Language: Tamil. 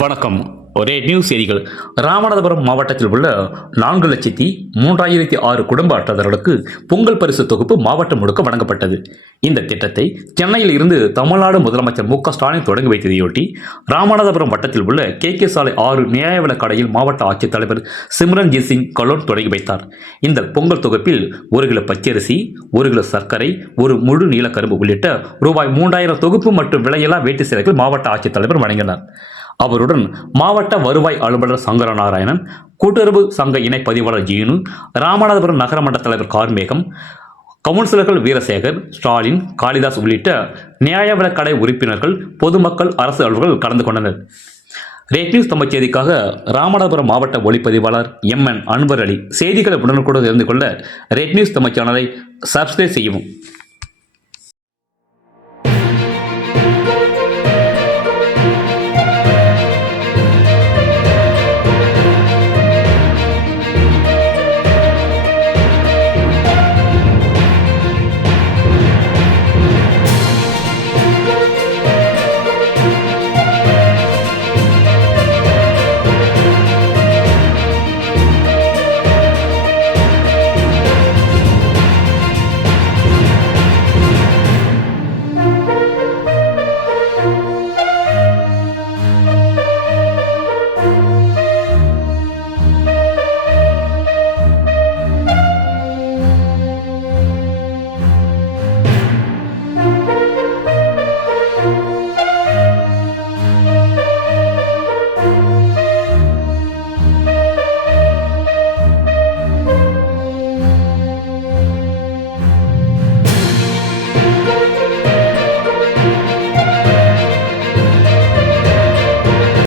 வணக்கம். ஒரே நியூஸ் செய்திகள். ராமநாதபுரம் மாவட்டத்தில் உள்ள 4,03,006 குடும்ப அட்டைதாரர்களுக்கு பொங்கல் பரிசு தொகுப்பு மாவட்டம் முழுக்க வழங்கப்பட்டது. இந்த திட்டத்தை சென்னையில் இருந்து தமிழ்நாடு முதலமைச்சர் மு க ஸ்டாலின் தொடங்கி வைத்ததையொட்டி ராமநாதபுரம் வட்டத்தில் உள்ள கே சாலை 6 நியாய விலைக் கடையில் மாவட்ட ஆட்சித்தலைவர் சிம்ரன்ஜித் சிங் கலோன் தொடங்கி வைத்தார். இந்த பொங்கல் தொகுப்பில் 1 கிலோ பச்சரிசி, 1 கிலோ சர்க்கரை, ஒரு முழு நீலக்கரும்பு உள்ளிட்ட ரூபாய் 3,000 தொகுப்பு மற்றும் விலையில்லா வேட்டி சேலைகள் மாவட்ட ஆட்சித்தலைவர் வழங்கினார். அவருடன் மாவட்ட வருவாய் அலுவலர் சங்கரநாராயணன், கூட்டுறவு சங்க இணை பதிவாளர் ஜீனு, ராமநாதபுரம் நகர மன்ற தலைவர் கார்மேகம், கவுன்சிலர்கள் வீரசேகர், ஸ்டாலின், காளிதாஸ் உள்ளிட்ட நியாய விலைக் கடை உறுப்பினர்கள், பொதுமக்கள், அரசு அலுவலர்கள் கலந்து கொண்டனர். ரேட் நியூஸ் தமிழ் செய்திக்காக ராமநாதபுரம் மாவட்ட ஒளிப்பதிவாளர் MN அன்வர் அலி. செய்திகளை உடனுக்குடன் தெரிந்து கொள்ள ரேட் நியூஸ் தமிழ் சேனலை சப்ஸ்கிரைப் செய்யவும்.